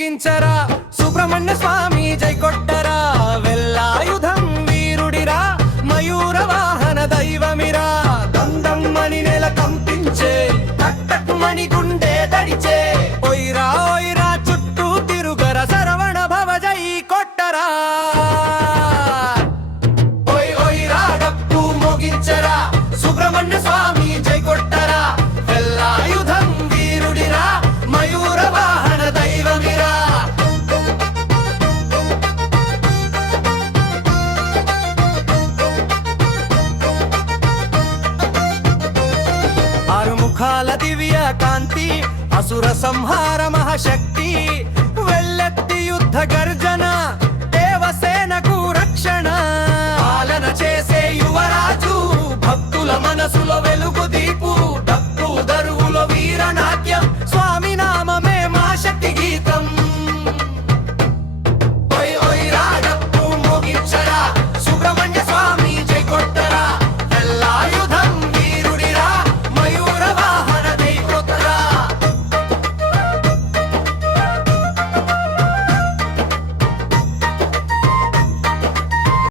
ముగించరా సుబ్రహ్మణ్య స్వామి జై కొట్టరా వెల్లాయుధం వీరుడిరా మయూర వాహన దైవమిరా దందమ్మని నెల కంపించే టక్టక్మని గుండె దడిచే ఒయిరా ఒయిరా చుట్టూ తిరుగర శరవణ భవ జై కొట్టరా ఒయ్ ఒయిరా డప్పు మోగించరా సుబ్రహ్మణ్య స్వామి జై కొట్టరా వెల్లాయుధం వీరుడిరా మయూర వాహన దైవమిరా ఆరుముఖాల దివ్య కాంతి అసుర సంహార మహాశక్తి వెళ్ళెత్తి యుద్ధ గర్జన దేవసేనకు రక్షణ